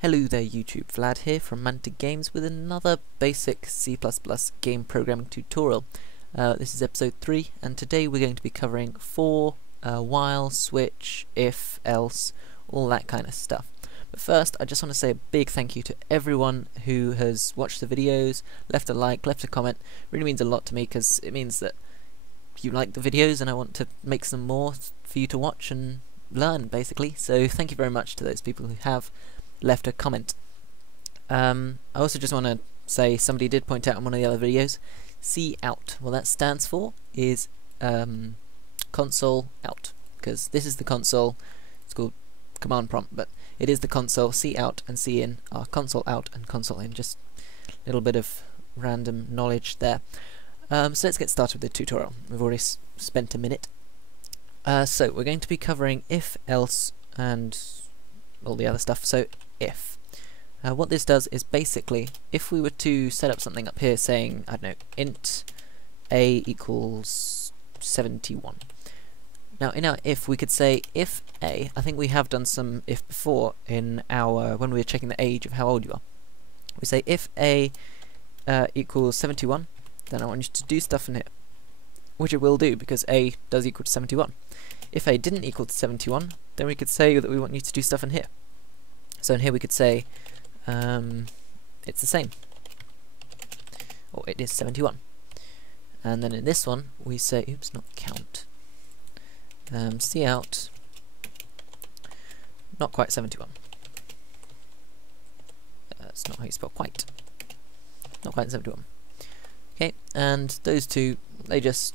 Hello there YouTube, Vlad here from Mantic Games with another basic C++ game programming tutorial. This is episode 3 and today we're going to be covering for, while, switch, if, else, all that kind of stuff. But first I just want to say a big thank you to everyone who has watched the videos, left a like, left a comment. It really means a lot to me because it means that you like the videos and I want to make some more for you to watch and learn basically. So thank you very much to those people who have left a comment. I also just want to say somebody did point out in one of the other videos, C out. Well, that stands for is console out, because this is the console. It's called command prompt, but it is the console. C out and C in are console out and console in. Just a little bit of random knowledge there. So let's get started with the tutorial. We've already spent a minute. So we're going to be covering if, else, and all the other stuff. So if. What this does is basically, if we were to set up something up here saying, I don't know, int a equals 71. Now in our if we could say if a, I think we have done some if before in our, when we were checking the age of how old you are. We say if a equals 71, then I want you to do stuff in here. Which it will do because a does equal to 71. If a didn't equal to 71, then we could say that we want you to do stuff in here. So in here we could say it's the same, or it is 71. And then in this one we say, oops, not count, C out, not quite 71. That's not how you spell quite. Not quite 71. Okay, and those two, they're just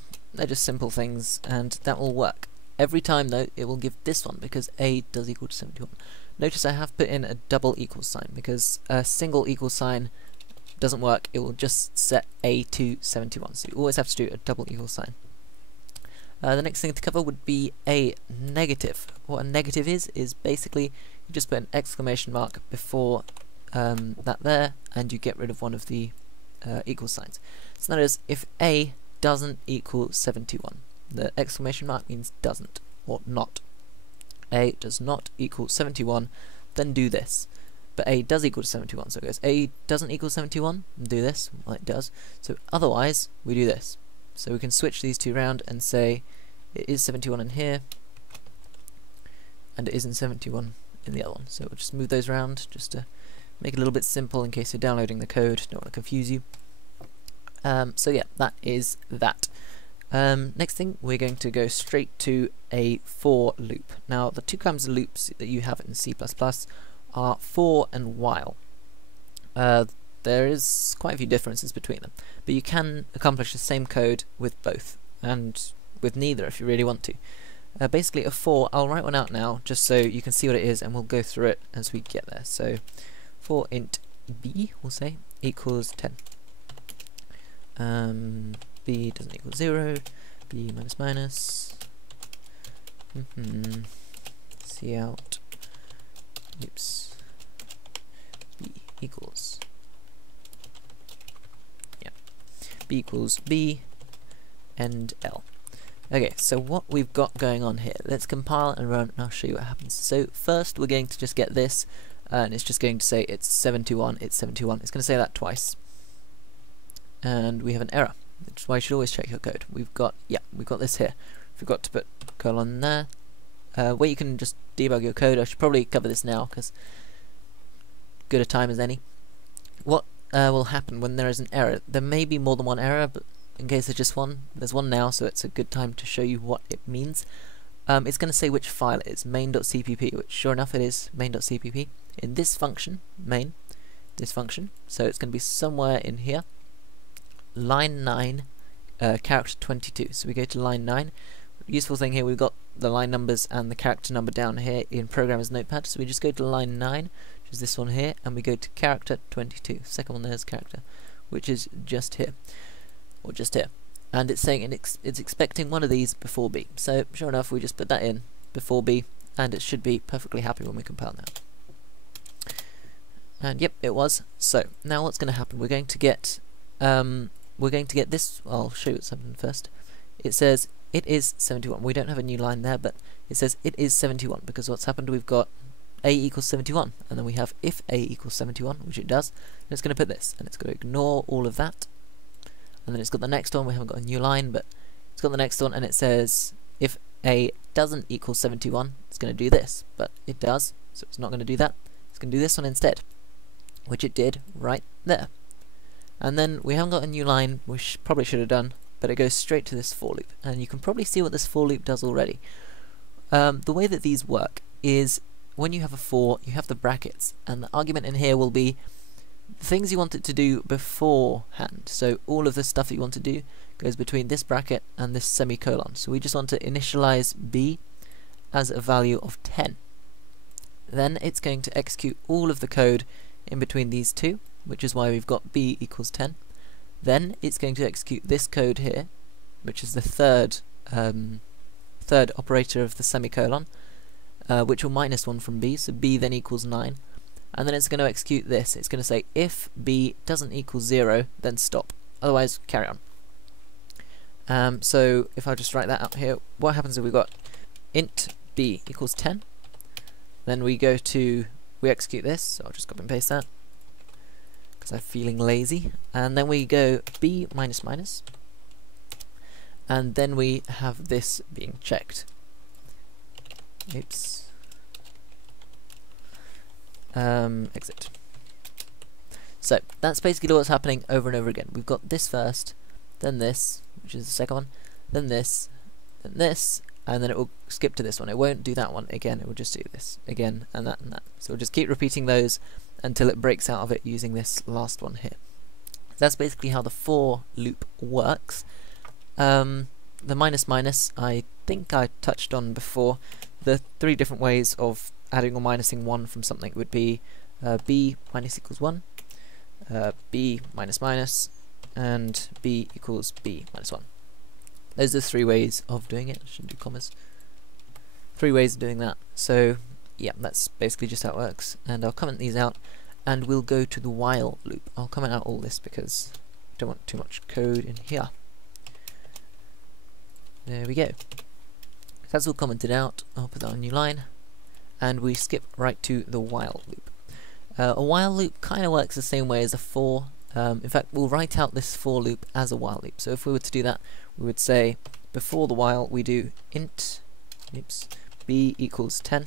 simple things, and that will work. Every time though, it will give this one because a does equal to 71. Notice I have put in a double equals sign because a single equals sign doesn't work. It will just set a to 71. So you always have to do a double equals sign. The next thing to cover would be a negative. What a negative is basically you just put an exclamation mark before that there, and you get rid of one of the equal signs. So notice if a doesn't equal 71. The exclamation mark means doesn't, or not. A does not equal 71, then do this. But a does equal to 71, so it goes a doesn't equal 71, and do this, well it does. So otherwise, we do this. So we can switch these two around and say it is 71 in here, and it isn't 71 in the other one. So we'll just move those around, just to make it a little bit simple in case you're downloading the code, don't want to confuse you. So yeah, that is that. Next thing, we're going to go straight to a for loop. Now, the two kinds of loops that you have in C++ are for and while. There is quite a few differences between them, but you can accomplish the same code with both, and with neither if you really want to. Basically, a for, I'll write one out now, just so you can see what it is, and we'll go through it as we get there. So, for int b, we'll say, equals 10. B doesn't equal 0, B minus minus, C out, oops, B equals, yeah, B equals B and L. Okay, so what we've got going on here, let's compile and run and I'll show you what happens. So first we're going to just get this, and it's just going to say it's 71, it's 71, it's going to say that twice, and we have an error. Which is why you should always check your code. We've got this here. Forgot to put colon there. Where you can just debug your code. I should probably cover this now because good a time as any. What will happen when there is an error? There may be more than one error, but in case there's just one, there's one now, so it's a good time to show you what it means. It's going to say which file it is, main.cpp, which sure enough it is main.cpp. In this function, main, this function, so it's going to be somewhere in here. Line 9, character 22. So we go to line 9. Useful thing here, we've got the line numbers and the character number down here in Programmer's Notepad. So we just go to line 9, which is this one here, and we go to character 22. Second one there's character, which is just here, or just here. And it's saying it's expecting one of these before B. So sure enough, we just put that in before B, and it should be perfectly happy when we compile now. And yep, it was. So now what's going to happen? We're going to get this. I'll show you something first. It says it is 71. We don't have a new line there, but it says it is 71 because what's happened, we've got a equals 71, and then we have if a equals 71, which it does, then it's going to put this, and it's going to ignore all of that. And then it's got the next one. We haven't got a new line, but it's got the next one, and it says if a doesn't equal 71, it's going to do this, but it does, so it's not going to do that. It's going to do this one instead, which it did right there. And then we haven't got a new line, which probably should have done, but it goes straight to this for loop, and you can probably see what this for loop does already. The way that these work is when you have a for, you have the brackets, and the argument in here will be the things you want it to do beforehand. So all of the stuff that you want to do goes between this bracket and this semicolon. So we just want to initialize b as a value of 10. Then it's going to execute all of the code in between these two, which is why we've got b equals 10. Then it's going to execute this code here, which is the third operator of the semicolon, which will minus 1 from b, so b then equals 9. And then it's going to execute this. It's going to say if b doesn't equal 0, then stop. Otherwise, carry on. So if I just write that out here, what happens if we've got int b equals 10? Then we execute this, so I'll just copy and paste that, because I'm feeling lazy. And then we go b minus minus, and then we have this being checked. Oops. Exit. So that's basically what's happening over and over again. We've got this first, then this, which is the second one, then this, and then it will skip to this one. It won't do that one again, it will just do this again, and that and that. So we'll just keep repeating those until it breaks out of it using this last one here. That's basically how the for loop works. The minus minus, I think I touched on before. The 3 different ways of adding or minusing 1 from something would be b minus equals 1, b minus minus, and b equals b minus 1. Those are the 3 ways of doing it. I shouldn't do commas. 3 ways of doing that. So yeah, that's basically just how it works. And I'll comment these out, and we'll go to the while loop. I'll comment out all this because I don't want too much code in here. There we go. That's all commented out. I'll put that on a new line, and we skip right to the while loop. A while loop kind of works the same way as a for. In fact, we'll write out this for loop as a while loop. So if we were to do that, we would say before the while we do int b equals 10.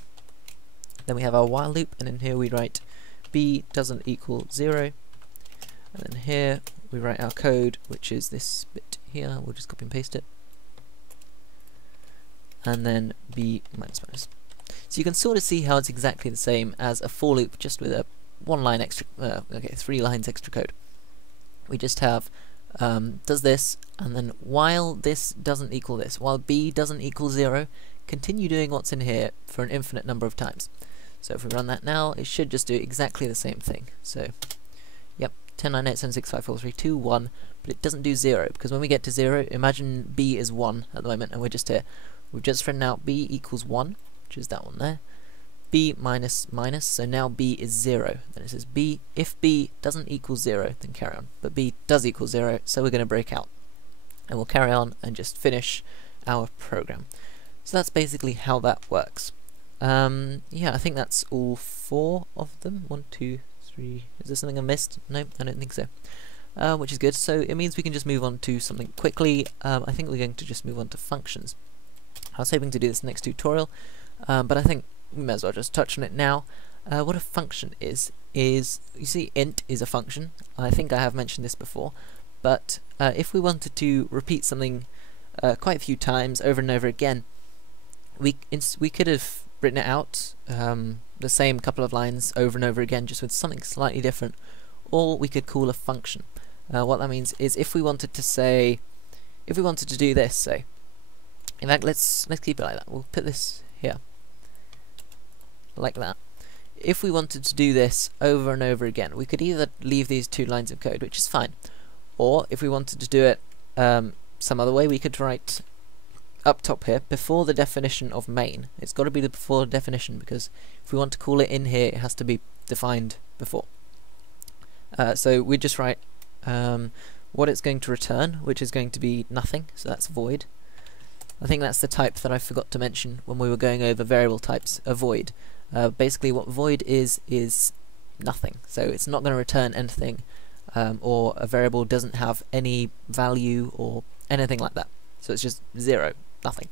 Then we have our while loop, and in here we write b doesn't equal 0. And then here we write our code, which is this bit here. We'll just copy and paste it. And then b minus minus. So you can sort of see how it's exactly the same as a for loop, just with a 1 line extra, 3 lines extra code. We just have does this, and then while this doesn't equal this, while b doesn't equal 0, continue doing what's in here for an infinite number of times. So if we run that now, it should just do exactly the same thing. So yep, 10, 9, 8, 7, 6, 5, 4, 3, 2, 1, but it doesn't do 0, because when we get to 0, imagine b is 1 at the moment, and we're just here. We've just written out b equals 1, which is that one there, b minus minus, so now b is 0. Then it says b, if b doesn't equal 0, then carry on. But b does equal 0, so we're going to break out. And we'll carry on and just finish our program. So that's basically how that works. Yeah, I think that's all 4 of them. 1, 2, 3. Is there something I missed? No, I don't think so. Which is good. So it means we can just move on to something quickly. I think we're going to just move on to functions. I was hoping to do this next tutorial, but I think we may as well just touch on it now. What a function is you see int is a function. I think I have mentioned this before, but if we wanted to repeat something quite a few times over and over again, we could have written it out the same couple of lines over and over again, just with something slightly different, or we could call a function. What that means is if we wanted to do this, say, in fact, let's keep it like that. We'll put this here, like that. If we wanted to do this over and over again, we could either leave these 2 lines of code, which is fine, or if we wanted to do it some other way, we could write up top here, before the definition of main. It's got to be the before definition, because if we want to call it in here, it has to be defined before. So we just write what it's going to return, which is going to be nothing, so that's void. I think that's the type that I forgot to mention when we were going over variable types, a void. Basically what void is nothing, so it's not going to return anything, or a variable doesn't have any value or anything like that, so it's just 0, nothing.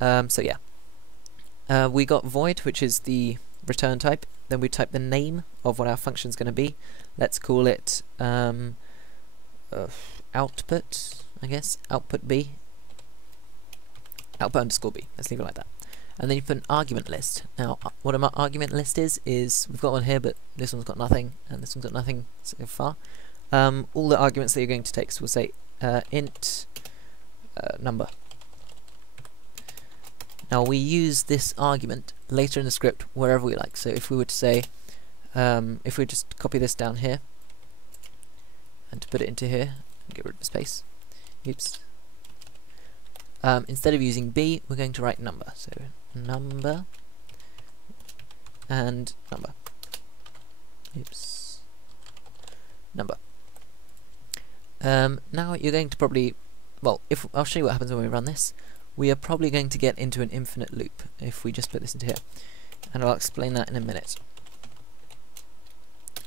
So yeah, we got void, which is the return type. Then we type the name of what our function is going to be. Let's call it output, I guess, output b, output underscore b. Let's leave it like that. And then you put an argument list. Now, what an argument list is we've got one here, but this one's got nothing, and this one's got nothing so far. All the arguments that you're going to take, so we'll say int number. Now we use this argument later in the script wherever we like. So if we were to say, if we just copy this down here and to put it into here, and get rid of the space. Oops. Instead of using b, we're going to write number. So number and number. Oops. Number. Now you're going to probably, well, if I'll show you what happens when we run this. We are probably going to get into an infinite loop if we just put this into here, and I'll explain that in a minute.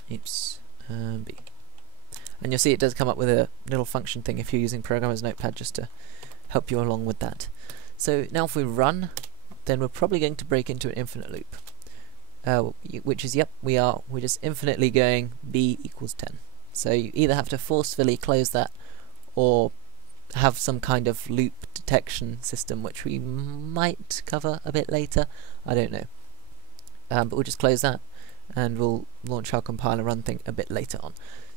Oops, B. And you'll see it does come up with a little function thing if you're using Programmer's Notepad, just to help you along with that. So now if we run, then we're probably going to break into an infinite loop, which is, yep, we're just infinitely going b equals 10. So you either have to forcefully close that, or have some kind of loop detection system, which we might cover a bit later. I don't know. But we'll just close that, and we'll launch our compile and run thing a bit later on.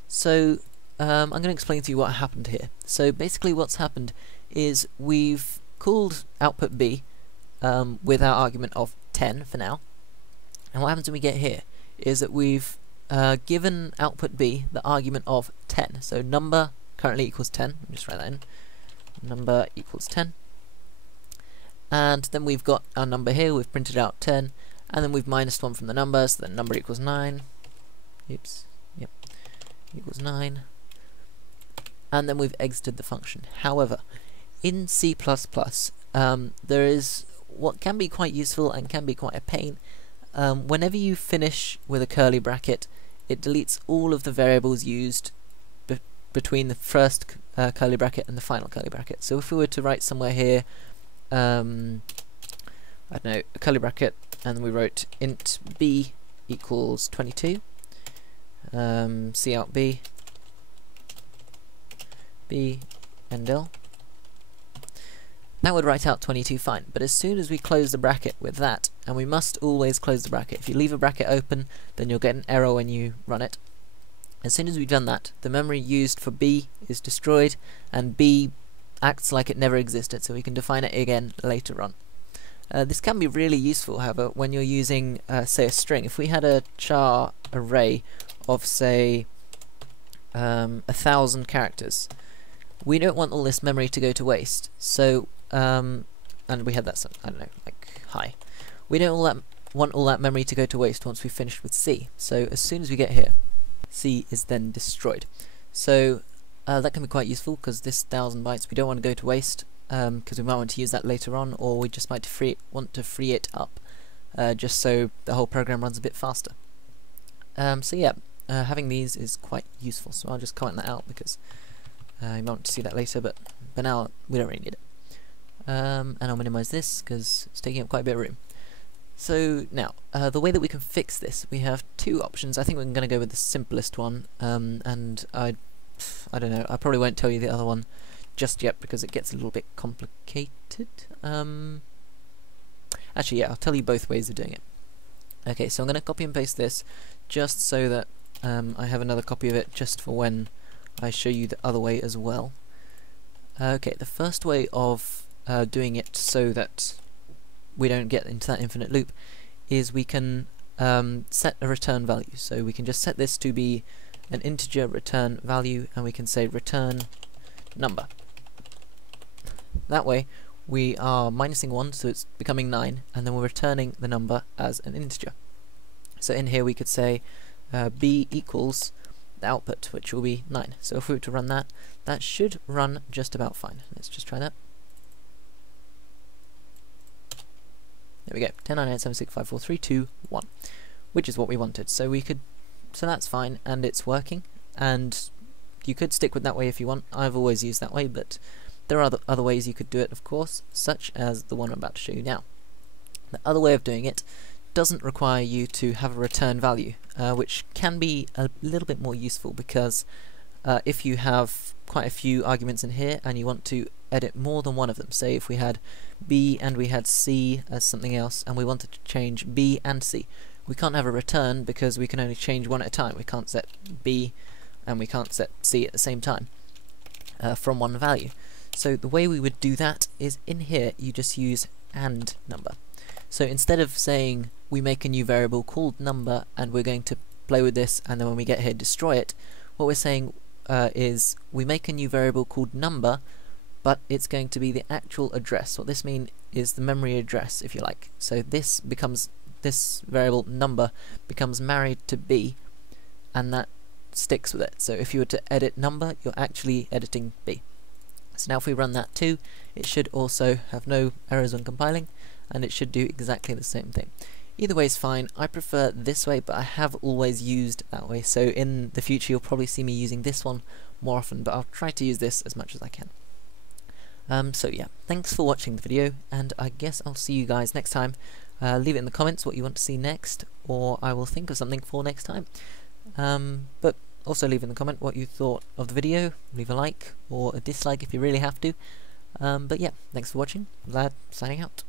So I'm going to explain to you what happened here. So basically what's happened is we've called output b with our argument of 10 for now, and what happens when we get here is that we've given output b the argument of 10. So number currently equals 10. Let me just write that in. Number equals 10, and then we've got our number here. We've printed out 10, and then we've minused 1 from the number, so the number equals 9. Oops, yep, equals 9, and then we've exited the function. However, in C++, there is what can be quite useful and can be quite a pain. Whenever you finish with a curly bracket, it deletes all of the variables used between the first curly bracket and the final curly bracket. So if we were to write somewhere here, I don't know, a curly bracket, and we wrote int b equals 22, cout b, end l, that would write out 22 fine. But as soon as we close the bracket with that, and we must always close the bracket, if you leave a bracket open, then you'll get an error when you run it. As soon as we've done that, the memory used for b is destroyed, and b acts like it never existed, so we can define it again later on. This can be really useful, however, when you're using, say, a string. If we had a char array of, say, 1,000 characters, we don't want all this memory to go to waste. So, and we had that, I don't know, like hi. We don't want all that memory to go to waste once we've finished with C. So as soon as we get here, C is then destroyed. So that can be quite useful, because this 1,000 bytes we don't want to go to waste, because we might want to use that later on, or we just might want to free it up, just so the whole program runs a bit faster. So yeah, having these is quite useful, so I'll just comment that out, because you might want to see that later, but now we don't really need it. And I'll minimize this, because it's taking up quite a bit of room. So now, the way that we can fix this, we have two options. I think we're going to go with the simplest one, and I don't know, I probably won't tell you the other one just yet because it gets a little bit complicated. Actually, yeah, I'll tell you both ways of doing it. Okay, so I'm going to copy and paste this just so that I have another copy of it just for when I show you the other way as well. Okay, the first way of doing it so that we don't get into that infinite loop is we can set a return value. So we can just set this to be an integer return value, and we can say return number. That way we are minusing 1, so it's becoming 9, and then we're returning the number as an integer. So in here we could say b equals the output, which will be 9. So if we were to run that, that should run just about fine. Let's just try that. There we go, 10, 9, 8, 7, 6, 5, 4, 3, 2, 1, which is what we wanted. So that's fine, and it's working, and you could stick with that way if you want. I've always used that way, but there are other ways you could do it, of course, such as the one I'm about to show you now. The other way of doing it doesn't require you to have a return value, which can be a little bit more useful, because if you have quite a few arguments in here and you want to edit more than one of them, say if we had B and we had C as something else and we wanted to change B and C, we can't have a return because we can only change one at a time. We can't set B and we can't set C at the same time from one value. So the way we would do that is in here you just use AND number. So instead of saying we make a new variable called number and we're going to play with this and then when we get here destroy it, what we're saying is we make a new variable called number, but it's going to be the actual address. What this means is the memory address, if you like. So this variable number becomes married to B, and that sticks with it. So if you were to edit number, you're actually editing B. So now if we run that too, it should also have no errors when compiling, and it should do exactly the same thing. Either way is fine. I prefer this way, but I have always used that way, so in the future you'll probably see me using this one more often, but I'll try to use this as much as I can. So yeah, thanks for watching the video, and I guess I'll see you guys next time. Leave it in the comments what you want to see next, or I will think of something for next time. But also leave in the comment what you thought of the video. Leave a like or a dislike if you really have to. But yeah, thanks for watching. Vlad signing out.